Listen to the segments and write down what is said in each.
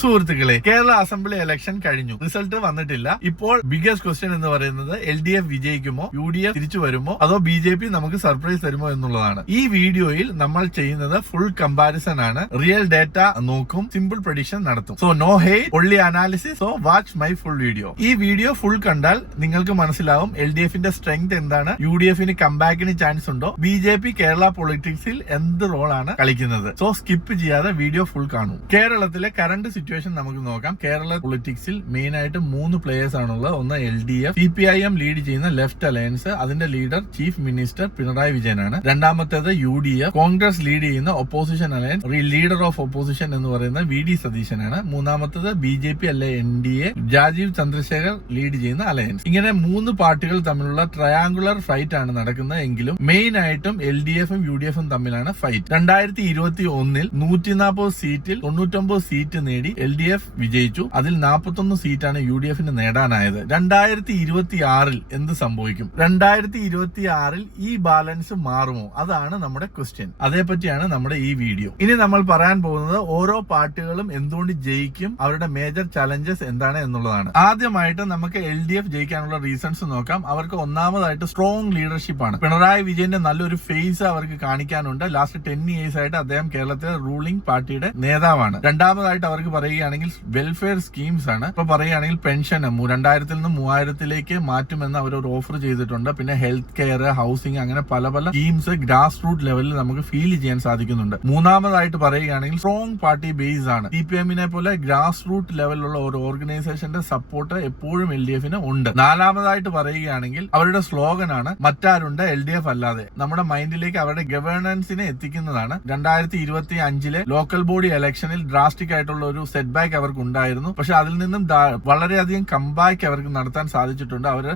സുഹൃത്തുക്കളെ, Kerala assembly election കഴിഞ്ഞു, result വന്നിട്ടില്ല. ഇപ്പോൾ ബിഗസ്റ്റ് ക്വസ്റ്റ്യൻ എന്ന് പറയുന്നത് LDF വിജയിക്കുമോ, UDF തിരിച്ചു വരുമോ, അതോ BJP നമുക്ക് സർപ്രൈസ് തരുമോ എന്നുള്ളതാണ്. ഈ വീഡിയോയിൽ നമ്മൾ ചെയ്യുന്നത് ഫുൾ കമ്പാരിസൺ ആണ്. റിയൽ ഡേറ്റ നോക്കും, സിമ്പിൾ പ്രഡിക്ഷൻ നടത്തും. So no hate, only analysis. So watch my full video. ഈ വീഡിയോ ഫുൾ കണ്ടാൽ നിങ്ങൾക്ക് മനസ്സിലാവും LDFന്റെ സ്ട്രെങ്ത് എന്താണ്, UDFന് കംബാക്കിന് ചാൻസ് ഉണ്ടോ, BJP കേരള പൊളിറ്റിക്സിൽ എന്ത് റോളാണ് കളിക്കുന്നത്. സോ സ്കിപ്പ് ചെയ്യാതെ വീഡിയോ ഫുൾ കാണൂ. കേരളത്തിലെ കറണ്ട് സിറ്റുവേഷൻ നമുക്ക് നോക്കാം. കേരള പൊളിറ്റിക്സിൽ മെയിൻ ആയിട്ട് 3 പ്ലേയേഴ്സ് ആണുള്ളത്. ഒന്ന് LDF, CPIM ലീഡ് ചെയ്യുന്ന ലെഫ്റ്റ് അലയൻസ്, അതിന്റെ ലീഡർ ചീഫ് മിനിസ്റ്റർ പിണറായി വിജയനാണ്. രണ്ടാമത്തേത് UDF, കോൺഗ്രസ് ലീഡ് ചെയ്യുന്ന opposition alliance, leader of opposition എന്ന് പറയുന്ന VD സതീശനാണ്. മൂന്നാമത്തേത് BJP അല്ലെ NDA, രാജീവ് ചന്ദ്രശേഖർ ലീഡ് ചെയ്യുന്ന അലയൻസ്. ഇങ്ങനെ 3 പാർട്ടികൾ തമ്മിലുള്ള ട്രയാങ്കുലർ ഫൈറ്റ് ആണ് നടക്കുന്നത്. എങ്കിലും മെയിൻ ആയിട്ടും LDFും UDFും തമ്മിലാണ് ഫൈറ്റ്. 2021 140 സീറ്റിൽ 99 സീറ്റ് നേടി LDF വിജയിച്ചു. അതിൽ 41 സീറ്റാണ് UDFന് നേടാനായത്. 2026 എന്ത് സംഭവിക്കും? 2026 ഈ ബാലൻസ് മാറുമോ? അതാണ് നമ്മുടെ ക്വസ്റ്റ്യൻ. അതേപറ്റിയാണ് നമ്മുടെ ഈ വീഡിയോ. ഇനി നമ്മൾ പറയാൻ പോകുന്നത് ഓരോ പാർട്ടികളും എന്തുകൊണ്ട് ജയിക്കും, അവരുടെ മേജർ ചലഞ്ചസ് എന്താണ് എന്നുള്ളതാണ്. ആദ്യമായിട്ട് നമുക്ക് LDF ജയിക്കാനുള്ള റീസൺസ് നോക്കാം. അവർക്ക് ഒന്നാമതായിട്ട് സ്ട്രോങ് ലീഡർഷിപ്പ് ആണ്. പിണറായി വിജയന്റെ നല്ലൊരു ഫേസ് അവർക്ക് കാണിക്കാനുണ്ട്. ലാസ്റ്റ് 10 years ആയിട്ട് അദ്ദേഹം കേരളത്തിലെ റൂളിംഗ് പാർട്ടിയുടെ നേതാവാണ്. രണ്ടാമതായിട്ട് അവർക്ക് പറയുകയാണെങ്കിൽ വെൽഫെയർ സ്കീംസ് ആണ്. ഇപ്പൊ പറയുകയാണെങ്കിൽ പെൻഷൻ 2000 നിന്ന് 3000 മാറ്റുമെന്ന് അവർ ഒരു ഓഫർ ചെയ്തിട്ടുണ്ട്. പിന്നെ ഹെൽത്ത് കെയർ, ഹൗസിംഗ്, അങ്ങനെ പല പല സ്കീംസ് ഗ്രാസ് റൂട്ട് ലെവലിൽ നമുക്ക് ഫീൽ ചെയ്യാൻ സാധിക്കുന്നുണ്ട്. മൂന്നാമതായിട്ട് പറയുകയാണെങ്കിൽ സ്ട്രോങ് പാർട്ടി ബേസ് ആണ്. CPIMനെ പോലെ ഗ്രാസ് റൂട്ട് ലെവലിലുള്ള ഒരു ഓർഗനൈസേഷന്റെ സപ്പോർട്ട് എപ്പോഴും LDFന് ഉണ്ട്. നാലാമതായിട്ട് പറയുകയാണെങ്കിൽ അവരുടെ സ്ലോഗൻ ആണ് മറ്റാരുണ്ട് LDF അല്ലാതെ. നമ്മുടെ മൈൻഡിലേക്ക് അവരുടെ ഗവേണൻസിനെ എത്തിക്കുന്നതാണ്. 2025 ലോക്കൽ ബോഡി ഇലക്ഷനിൽ ഡ്രാസ്റ്റിക് ആയിട്ടുള്ള ഒരു സെറ്റ് ബാക്ക് അവർക്ക് ഉണ്ടായിരുന്നു. പക്ഷെ അതിൽ നിന്നും വളരെയധികം കംബാക്ക് അവർക്ക് നടത്താൻ സാധിച്ചിട്ടുണ്ട്. അവർ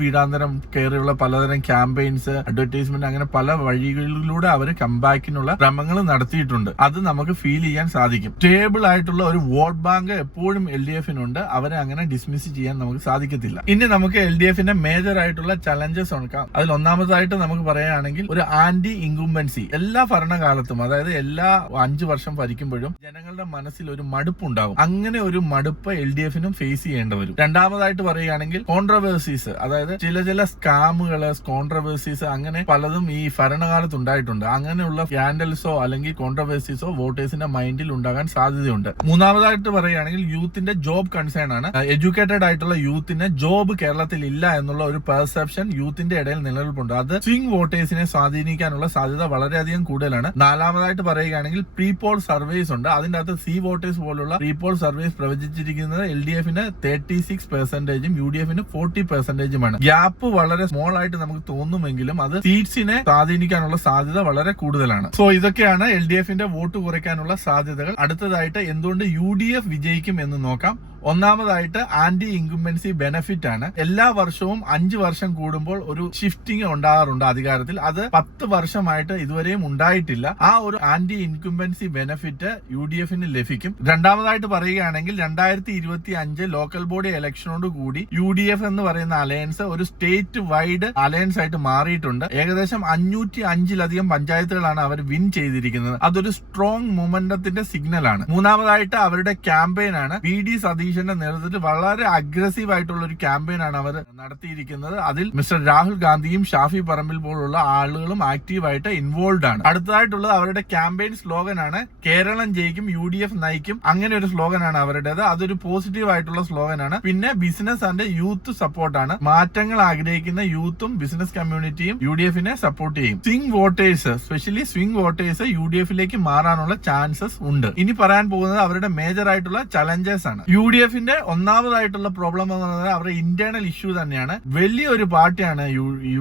വീടാന്തരം കയറിയുള്ള പലതരം ക്യാമ്പയിൻസ്, അഡ്വർടൈസ്മെന്റ്, അങ്ങനെ പല വഴികളിലൂടെ അവർ കംബാക്കിനുള്ള ശ്രമങ്ങൾ നടത്തിയിട്ടുണ്ട്. അത് നമുക്ക് ഫീൽ ചെയ്യാൻ സാധിക്കും. സ്റ്റേബിൾ ആയിട്ടുള്ള ഒരു വോട്ട് ബാങ്ക് എപ്പോഴും LDFനുണ്ട്. അവരെ അങ്ങനെ ഡിസ്മിസ് ചെയ്യാൻ നമുക്ക് സാധിക്കത്തില്ല. ഇനി നമുക്ക് LDFന്റെ മേജർ ആയിട്ടുള്ള ചലഞ്ചസ് നോക്കാം. അതിൽ ഒന്നാമതായിട്ട് നമുക്ക് പറയുകയാണെങ്കിൽ ഒരു ആന്റി ഇൻകുംബൻസി. എല്ലാ ഭരണകാലത്തും, അതായത് എല്ലാ 5 വർഷം ഭരിക്കുമ്പോഴും ജനങ്ങളുടെ മനസ്സിൽ ഒരു മടുപ്പുണ്ടാവും. അങ്ങനെ ഒരു മടുപ്പ് LDFനും ഫേസ് ചെയ്യേണ്ടി വരും. രണ്ടാമതായിട്ട് പറയുകയാണെങ്കിൽ കോൺട്രവേഴ്സീസ്, അതായത് ചില സ്കാമുകള്, കോൺട്രവേഴ്സീസ്, അങ്ങനെ പലതും ഈ ഭരണകാലത്ത് ഉണ്ടായിട്ടുണ്ട്. അങ്ങനെയുള്ള സ്കാൻഡൽസോ അല്ലെങ്കിൽ കോൺട്രവേഴ്സീസോ വോട്ടേഴ്സിന്റെ മൈൻഡിൽ ഉണ്ടാകാൻ സാധ്യതയുണ്ട്. മൂന്നാമതായിട്ട് പറയുകയാണെങ്കിൽ യൂത്തിന്റെ ജോബ് കൺസേൺ ആണ്. എഡ്യൂക്കേറ്റഡ് ആയിട്ടുള്ള യൂത്തിന് ജോബ് കേരളത്തിൽ ഇല്ല എന്നുള്ള ഒരു പെർസെപ്ഷൻ യൂത്തിന്റെ ഇടയിൽ നിലനിൽപ്പുണ്ട്. അത് സ്വിംഗ് വോട്ടേഴ്സിനെ സ്വാധീനിക്കാനുള്ള സാധ്യത വളരെയധികം കൂടുതലാണ്. നാലാമതായിട്ട് പറയുകയാണെങ്കിൽ പ്രീപോൾ സർവേസ് ഉണ്ട്. അതിന്റെ അകത്ത് സി വോട്ടേഴ്സ് പോലുള്ള പ്രീപോൾ സർവേസ് പ്രവചിച്ചിരിക്കുന്നത് LDFന് 36%, UDFന് 40%. ഗ്യാപ്പ് വളരെ സ്മോൾ ആയിട്ട് നമുക്ക് തോന്നുമെങ്കിലും അത് സീറ്റ്സിനെ സ്വാധീനിക്കാനുള്ള സാധ്യത വളരെ കൂടുതലാണ്. സോ ഇതൊക്കെയാണ് LDFന്റെ വോട്ട് കുറയ്ക്കാനുള്ള സാധ്യതകൾ. അടുത്തതായിട്ട് എന്തുകൊണ്ട് UDF വിജയിക്കും എന്ന് നോക്കാം. ഒന്നാമതായിട്ട് ആന്റി ഇൻകുംബൻസി ബെനഫിറ്റ് ആണ്. എല്ലാ വർഷവും 5 വർഷം കൂടുമ്പോൾ ഒരു ഷിഫ്റ്റിംഗ് ഉണ്ടാകാറുണ്ട് അധികാരത്തിൽ. അത് 10 വർഷമായിട്ട് ഇതുവരെയും ഉണ്ടായിട്ടില്ല. ആ ഒരു ആന്റി ഇൻകുംബൻസി ബെനഫിറ്റ് UDFന് ലഭിക്കും. രണ്ടാമതായിട്ട് പറയുകയാണെങ്കിൽ 2025 ലോക്കൽ ബോഡി ഇലക്ഷനോട് കൂടി UDF എന്ന് പറയുന്ന അലയൻസ് ഒരു സ്റ്റേറ്റ് വൈഡ് അലയൻസ് ആയിട്ട് മാറിയിട്ടുണ്ട്. ഏകദേശം 505 പഞ്ചായത്തുകളാണ് അവർ വിൻ ചെയ്തിരിക്കുന്നത്. അതൊരു സ്ട്രോങ് മൊമെന്റത്തിന്റെ സിഗ്നൽ ആണ്. മൂന്നാമതായിട്ട് അവരുടെ ക്യാമ്പയിൻ ആണ്. VD സതീശന്റെ നേതൃത്വത്തിൽ വളരെ അഗ്രസീവ് ആയിട്ടുള്ള ഒരു ക്യാമ്പയിൻ ആണ് അവർ നടത്തിയിരിക്കുന്നത്. അതിൽ മിസ്റ്റർ രാഹുൽ ഗാന്ധിയും ഷാഫി പറമ്പിൽ പോലുള്ള ആളുകളും ആക്റ്റീവായിട്ട് ഇൻവോൾവ് ആണ്. അടുത്തതായിട്ടുള്ളത് അവരുടെ ക്യാമ്പയിൻ സ്ലോഗൻ ആണ് കേരളം ജയിക്കും, UDF നയിക്കും. അങ്ങനെ ഒരു സ്ലോഗൻ ആണ് അവരുടേത്. അതൊരു പോസിറ്റീവ് ആയിട്ടുള്ള സ്ലോഗൻ ആണ്. പിന്നെ ബിസിനസ് ആൻഡ് യൂത്ത് സപ്പോർട്ടാണ്. മാറ്റങ്ങൾ ആഗ്രഹിക്കുന്ന യൂത്തും ബിസിനസ് കമ്മ്യൂണിറ്റിയും UDFനെ സപ്പോർട്ട് ചെയ്യും. Swing voters, specially swing voters UDFിലേക്ക് മാറാനുള്ള ചാൻസസ് ഉണ്ട്. ഇനി പറയാൻ പോകുന്നത് അവരുടെ മേജർ ആയിട്ടുള്ള ചലഞ്ചസ് ആണ്. UDFന്റെ ഒന്നാമതായിട്ടുള്ള പ്രോബ്ലം എന്ന് പറയുന്നത് അവരുടെ ഇന്റേണൽ ഇഷ്യൂ തന്നെയാണ്. വലിയൊരു പാർട്ടിയാണ്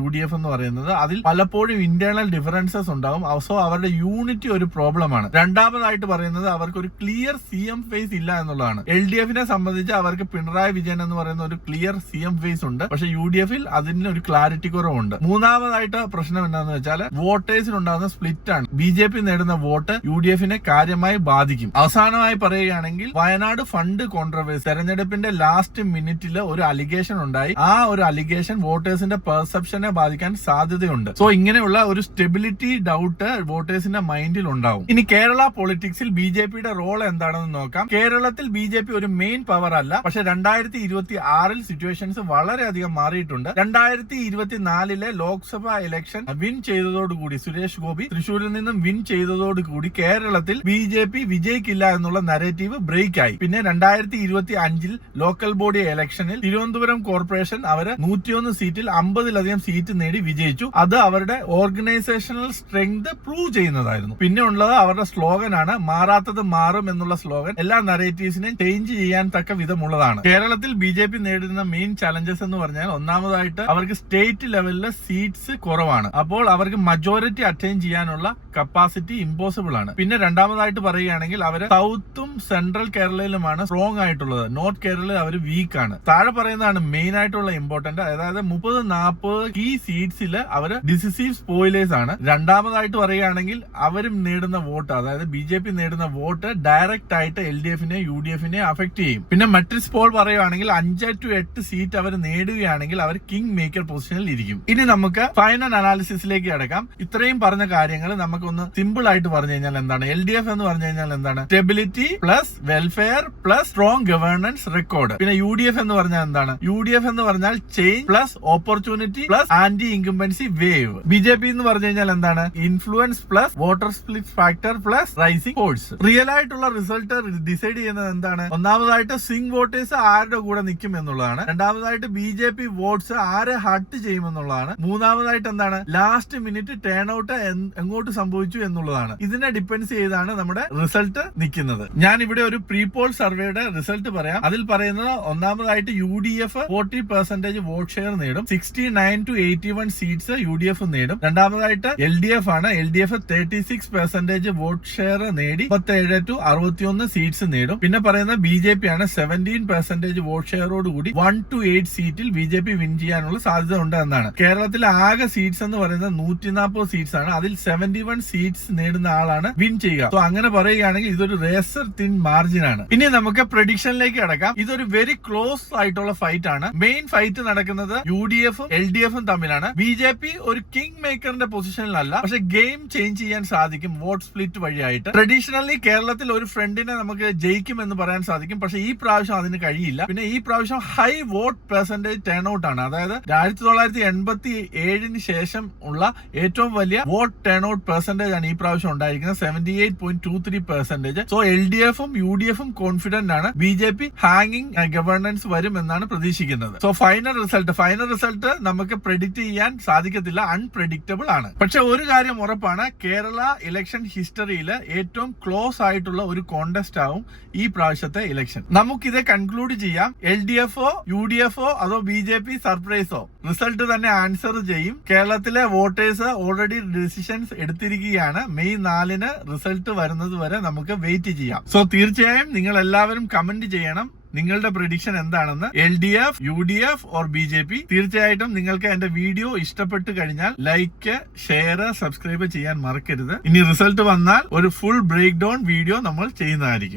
UDF എന്ന് പറയുന്നത്. അതിൽ പലപ്പോഴും ഇന്റേണൽ ഡിഫറൻസസ് ഉണ്ടാവും. സോ അവരുടെ യൂണിറ്റി ഒരു പ്രോബ്ലമാണ്. രണ്ടാമതായിട്ട് പറയുന്നത് അവർക്ക് ഒരു ക്ലിയർ CM ഫേസ് ഇല്ല എന്നുള്ളതാണ്. LDFനെ സംബന്ധിച്ച് അവർക്ക് പിണറായി വിജയൻ എന്ന് പറയുന്ന ഒരു ക്ലിയർ CM ഫേസ് ഉണ്ട്. പക്ഷെ UDFിൽ അതിന് ഒരു ക്ലാരിറ്റി കുറവുണ്ട്. മൂന്നാമതായിട്ട് പ്രശ്നം എന്താണെന്ന് വെച്ചാൽ വോട്ടേഴ്സിനുണ്ടാകുന്ന സ്പ്ലിറ്റ് ആണ്. BJP നേടുന്ന വോട്ട് UDFനെ കാര്യമായി ബാധിക്കും. അവസാനമായി പറയുകയാണെങ്കിൽ വയനാട് ഫണ്ട് കോൺട്രവേഴ്സി തെരഞ്ഞെടുപ്പിന്റെ ലാസ്റ്റ് മിനിറ്റിൽ ഒരു അലിഗേഷൻ ഉണ്ടായി. ആ ഒരു അലിഗേഷൻ വോട്ടേഴ്സിന്റെ പെർസെപ്ഷനെ ബാധിക്കാൻ സാധ്യതയുണ്ട്. സോ ഇങ്ങനെയുള്ള ഒരു സ്റ്റെബിലിറ്റി ഡൗട്ട് വോട്ടേഴ്സിന്റെ മൈൻഡിൽ ഉണ്ടാവും. ഇനി കേരള പൊളിറ്റിക്സിൽ ബിജെപിയുടെ റോൾ എന്താണെന്ന് നോക്കാം. കേരളത്തിൽ ബിജെപി ഒരു മെയിൻ പവർ അല്ല. പക്ഷെ 2026 സിറ്റുവേഷൻസ് വളരെയധികം മാറിയിട്ടുണ്ട്. 2024 ലോക്സഭാ ഇലക്ഷൻ വിൻ ചെയ്തതോടുകൂടി സുരേഷ് ഗോപി തൃശ്ശൂരിൽ നിന്നും വിൻ ചെയ്തതോടുകൂടി കേരളത്തിൽ ബിജെപി വിജയിക്കില്ല എന്നുള്ള നരേറ്റീവ് ബ്രേക്ക് ആയി. പിന്നെ 2025 ലോക്കൽ ബോഡി ഇലക്ഷനിൽ തിരുവനന്തപുരം കോർപ്പറേഷൻ അവര് 101 സീറ്റിൽ 50ലധികം സീറ്റ് നേടി വിജയിച്ചു. അത് അവരുടെ ഓർഗനൈസേഷണൽ സ്ട്രെങ്ത് പ്രൂവ് ചെയ്യുന്നതായിരുന്നു. പിന്നെ ഉള്ളത് അവരുടെ സ്ലോഗനാണ്, മാറാത്തത് മാറും എന്നുള്ള സ്ലോഗൻ എല്ലാ നരേറ്റീവ്സിനെയും ചേഞ്ച് ചെയ്യാൻ തക്ക വിധമുള്ളതാണ്. കേരളത്തിൽ ബിജെപി നേരിടുന്ന മെയിൻ ചലഞ്ചസ് എന്ന് പറഞ്ഞാൽ ഒന്നാമതായിട്ട് അവർക്ക് സ്റ്റേറ്റ് ലെവലിലെ സീറ്റ്സ് കുറവാണ്. അപ്പോൾ അവർക്ക് മജോറിറ്റി അറ്റൈൻ ചെയ്യാനുള്ള കപ്പാസിറ്റി ഇമ്പോസിബിൾ ആണ്. പിന്നെ രണ്ടാമതായിട്ട് പറയുകയാണെങ്കിൽ അവര് സൗത്തും സെൻട്രൽ കേരളയിലുമാണ് സ്ട്രോങ് ആയിട്ടുള്ളത്. നോർത്ത് കേരളയിൽ അവർ വീക്ക് ആണ്. താഴെ പറയുന്നതാണ് മെയിൻ ആയിട്ടുള്ള ഇമ്പോർട്ടന്റ്. അതായത് 30-40 കീ സീറ്റ്സിൽ അവര് ഡിസിസീവ് സ്പോയിലേഴ്സ് ആണ്. രണ്ടാമതായിട്ട് പറയുകയാണെങ്കിൽ അവരും നേടുന്ന വോട്ട്, അതായത് ബിജെപി നേടുന്ന വോട്ട് ഡയറക്റ്റ് ആയിട്ട് LDF-നെ UDF-നെ അഫക്ട് ചെയ്യും. പിന്നെ മെട്രിക്സ് പോൾ പറയുകയാണെങ്കിൽ 5 to 8 സീറ്റ് അവർ നേടുകയാണെങ്കിൽ അവർ കിങ് മേക്കർ പൊസിഷനിൽ ഇരിക്കും. ഇനി നമുക്ക് ഫൈനൽ അനാലിസിസിലേക്ക് കിടക്കാം. ഇത്രയും പറഞ്ഞ കാര്യങ്ങൾ നമുക്കൊന്ന് സിമ്പിൾ ആയിട്ട് പറഞ്ഞു കഴിഞ്ഞാൽ എന്താണ് LDF എന്ന് പറഞ്ഞു കഴിഞ്ഞാൽ എന്താണ്? Stability plus welfare plus strong governance record. പിന്നെ UDF എന്ന് പറഞ്ഞാൽ എന്താണ്? UDF എന്ന് പറഞ്ഞാൽ change plus opportunity plus anti incumbency wave. BJP എന്ന് പറഞ്ഞു കഴിഞ്ഞാൽ എന്താണ്? Influence plus voter split factor plus rising force. Real ആയിട്ടുള്ള റിസൾട്ട് ഡിസൈഡ് ചെയ്യുന്നത് എന്താണ്? ഒന്നാമതായിട്ട് സ്വിംഗ് വോട്ടേഴ്സ് ആരുടെ കൂടെ നിൽക്കും എന്നുള്ളതാണ്. രണ്ടാമതായിട്ട് BJP വോട്ട്സ് ആരെ ഹർട്ട് ചെയ്യുമെന്നുള്ളതാണ്. മൂന്നാമതായിട്ട് എന്താണ്? ലാസ്റ്റ് മിനിറ്റ് ടേൺ ഔട്ട് എങ്ങോട്ട് സംഭവിച്ചു എന്നുള്ളതാണ്. ഇതിനെ ഡിപ്പെൻഡ് ചെയ്താണ് നമ്മുടെ റിസൾട്ട് നിൽക്കുന്നത്. ഞാൻ ഇവിടെ ഒരു പ്രീപോൾ സർവേയുടെ റിസൾട്ട് പറയാം. അതിൽ പറയുന്നത് ഒന്നാമതായിട്ട് UDF 40% വോട്ട് ഷെയർ നേടും. 69 to 81 സീറ്റ്സ് UDF നേടും. രണ്ടാമതായിട്ട് LDF ആണ്. LDF 36% വോട്ട് ഷെയർ നേടി 37 to 61 സീറ്റ്സ് നേടും. പിന്നെ പറയുന്നത് BJP ആണ്. 17% വോട്ട് ഷെയറോട് കൂടി 1 to 8 സീറ്റിൽ BJP വിൻ ചെയ്യാനുള്ള സാധ്യത ഉണ്ട് എന്നാണ്. കേരളത്തിലെ ആകെ സീറ്റ്സ് എന്ന് പറയുന്നത് 140 സീറ്റ്സ് ആണ്. അതിൽ 71 സീറ്റ്സ് നേടുന്ന ആളാണ് വിൻ ചെയ്യുക. സോ അങ്ങനെ പറയുകയാണെങ്കിൽ ഇതൊരു റേസർ തിൻ മാർജിൻ ആണ്. ഇനി നമുക്ക് പ്രഡിക്ഷനിലേക്ക് കടക്കാം. ഇതൊരു വെരി ക്ലോസ് ആയിട്ടുള്ള ഫൈറ്റ് ആണ്. മെയിൻ ഫൈറ്റ് നടക്കുന്നത് UDF-ഉം LDF-ഉം തമ്മിലാണ്. BJP ഒരു കിങ് മേക്കറിന്റെ പൊസിഷനിലല്ല, പക്ഷെ ഗെയിം ചേഞ്ച് ചെയ്യാൻ സാധിക്കും വോട്ട് സ്പ്ലിറ്റ് വഴിയായിട്ട്. ട്രഡീഷണലി കേരളത്തിൽ ഒരു ഫ്രണ്ടിനെ നമുക്ക് ജയിക്കും എന്ന് പറയാൻ സാധിക്കും, പക്ഷെ ഈ പ്രാവശ്യം അതിന് കഴിയില്ല. പിന്നെ ഈ പ്രാവശ്യം high vote percentage turn out ആണ്. അതായത് 1987 ശേഷം ഉള്ള ഏറ്റവും വലിയ വോട്ട് ടേൺ ഔട്ട് പെർസെന്റേജ് ആണ് ഈ പ്രാവശ്യം ഉണ്ടായിരിക്കുന്നത്. 78.23%. സോ LDF-ഉം UDF-ഉം കോൺഫിഡന്റ് ആണ്. BJP ഹാങ്ങിങ് ഗവർണൻസ് വരും എന്നാണ് പ്രതീക്ഷിക്കുന്നത്. സോ ഫൈനൽ റിസൾട്ട് നമുക്ക് പ്രെഡിക്റ്റ് ചെയ്യാൻ സാധിക്കത്തില്ല, അൺപ്രെഡിക്റ്റബിൾ ആണ്. പക്ഷെ ഒരു കാര്യം ഉറപ്പാണ്, കേരള ഇലക്ഷൻ ഹിസ്റ്ററിയിൽ ഏറ്റവും ക്ലോസ് ആയിട്ടുള്ള ഒരു കോണ്ടസ്റ്റ് ആവും ഈ പ്രാവശ്യത്തെ ഇലക്ഷൻ. നമുക്കിത് കൺക്ലൂഡ് ചെയ്യാം. LDF-ഓ UDF-ഓ അതോ BJP സർപ്രൈസോ റിസൾട്ട് തന്നെ ആൻസർ ചെയ്യും. കേരളത്തിലെ വോട്ടേഴ്സ് ഓൾറെഡി ഡിസിഷൻസ് എടുത്തിരിക്കുകയാണ്. മെയ് 4 റിസൾട്ട് വരുന്നത് വരെ നമുക്ക് വെയിറ്റ് ചെയ്യാം. സോ തീർച്ചയായും നിങ്ങൾ എല്ലാവരും കമന്റ് ചെയ്യണം നിങ്ങളുടെ പ്രഡിക്ഷൻ എന്താണെന്ന്. LDF, UDF or BJP. തീർച്ചയായിട്ടും നിങ്ങൾക്ക് എന്റെ വീഡിയോ ഇഷ്ടപ്പെട്ടു കഴിഞ്ഞാൽ ലൈക്ക്, ഷെയർ, സബ്സ്ക്രൈബ് ചെയ്യാൻ മറക്കരുത്. ഇനി റിസൾട്ട് വന്നാൽ ഒരു ഫുൾ ബ്രേക്ക് ഡൗൺ വീഡിയോ നമ്മൾ ചെയ്യുന്നതായിരിക്കും.